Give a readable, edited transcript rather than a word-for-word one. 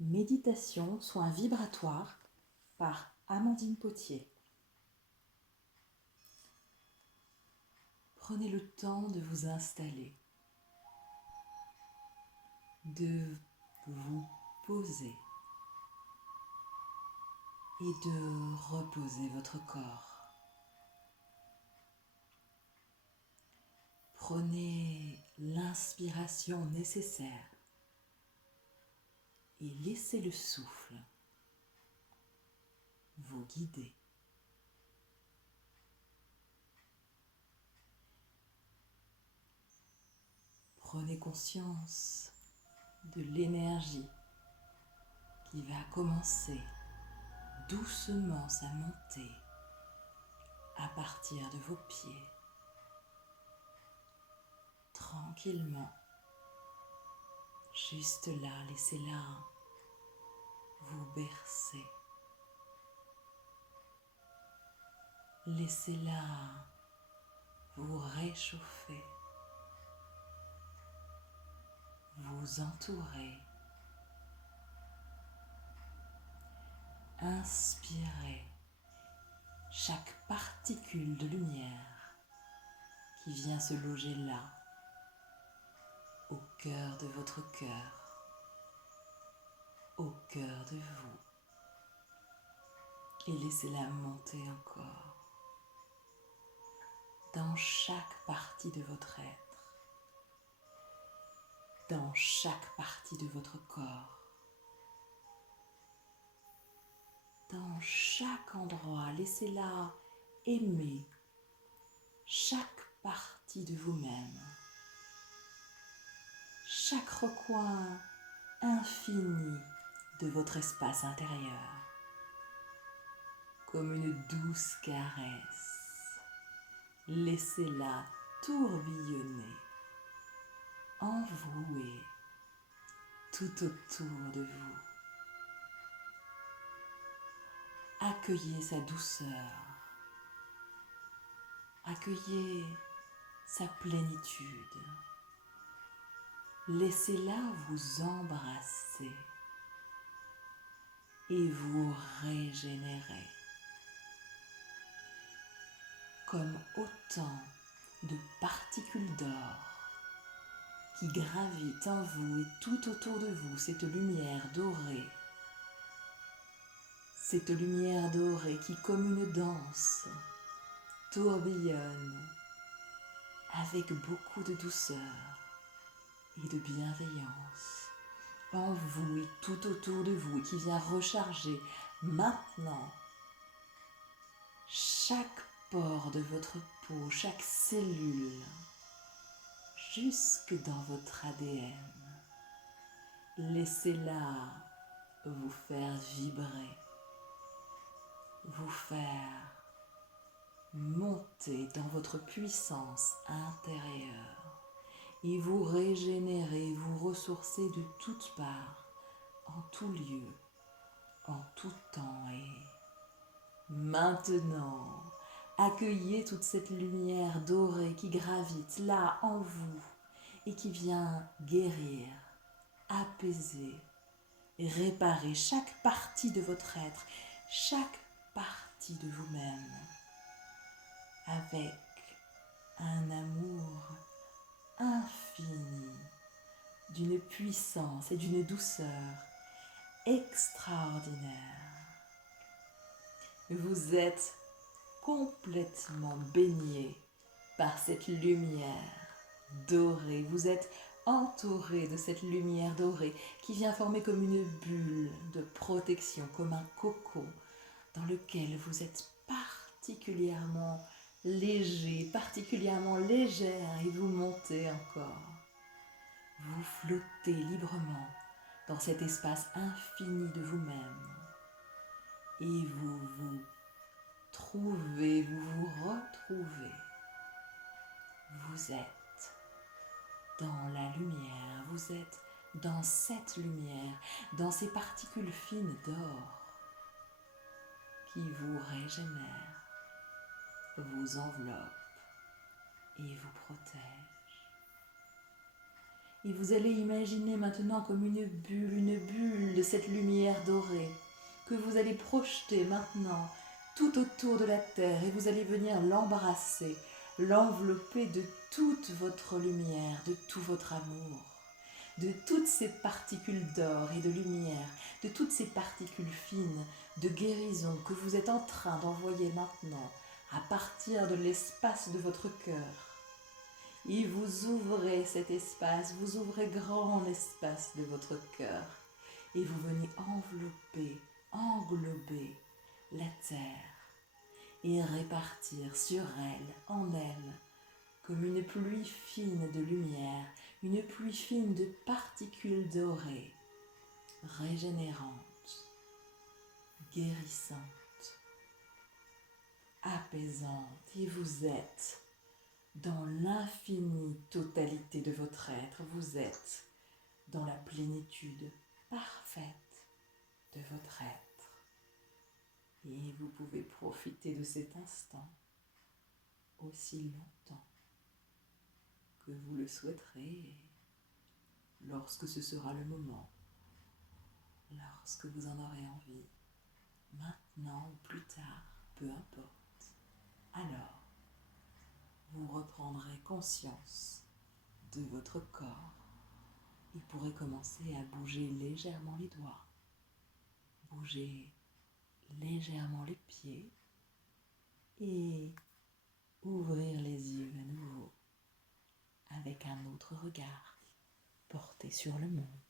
Méditation, soins vibratoires par Amandine Potier. Prenez le temps de vous installer, de vous poser et de reposer votre corps. Prenez l'inspiration nécessaire et laissez le souffle vous guider. Prenez conscience de l'énergie qui va commencer doucement sa montée à partir de vos pieds, tranquillement, juste là, laissez-la vous bercer, laissez-la vous réchauffer, vous entourer. Inspirez chaque particule de lumière qui vient se loger là, au cœur de votre cœur, au cœur de vous, et laissez-la monter encore dans chaque partie de votre être, dans chaque partie de votre corps, dans chaque endroit. Laissez-la aimer chaque partie de vous-même, chaque recoin infini de votre espace intérieur, comme une douce caresse. Laissez-la tourbillonner en vous et tout autour de vous. Accueillez sa douceur, accueillez sa plénitude. Laissez-la vous embrasser et vous régénérer comme autant de particules d'or qui gravitent en vous et tout autour de vous, cette lumière dorée qui, comme une danse, tourbillonne avec beaucoup de douceur et de bienveillance en vous et tout autour de vous, et qui vient recharger maintenant chaque pore de votre peau, chaque cellule, jusque dans votre ADN. Laissez-la vous faire vibrer, vous faire monter dans votre puissance intérieure et vous régénérer, vous ressourcer de toutes parts, en tout lieu, en tout temps. Et maintenant, accueillez toute cette lumière dorée qui gravite là en vous et qui vient guérir, apaiser, réparer chaque partie de votre être, chaque partie de vous-même, avec un amour infini, d'une puissance et d'une douceur extraordinaire. Vous êtes complètement baigné par cette lumière dorée. Vous êtes entouré de cette lumière dorée qui vient former comme une bulle de protection, comme un cocon dans lequel vous êtes particulièrement léger, particulièrement légère, et vous montez encore. Vous flottez librement dans cet espace infini de vous-même et vous vous trouvez, vous vous retrouvez. Vous êtes dans la lumière, vous êtes dans cette lumière, dans ces particules fines d'or qui vous régénèrent, vous enveloppent et vous protègent. Et vous allez imaginer maintenant comme une bulle de cette lumière dorée que vous allez projeter maintenant tout autour de la terre et vous allez venir l'embrasser, l'envelopper de toute votre lumière, de tout votre amour, de toutes ces particules d'or et de lumière, de toutes ces particules fines de guérison que vous êtes en train d'envoyer maintenant à partir de l'espace de votre cœur. Et vous ouvrez cet espace, vous ouvrez grand l'espace de votre cœur et vous venez envelopper, englober la terre et répartir sur elle, en elle, comme une pluie fine de lumière, une pluie fine de particules dorées, régénérantes, guérissantes, apaisantes. Et vous êtes dans l'infinie totalité de votre être, vous êtes dans la plénitude parfaite de votre être. Et vous pouvez profiter de cet instant aussi longtemps que vous le souhaiterez, lorsque ce sera le moment, lorsque vous en aurez envie, maintenant ou plus tard, peu importe. Alors, vous reprendrez conscience de votre corps. Vous pourrez commencer à bouger légèrement les doigts, bouger légèrement les pieds et ouvrir les yeux à nouveau avec un autre regard porté sur le monde.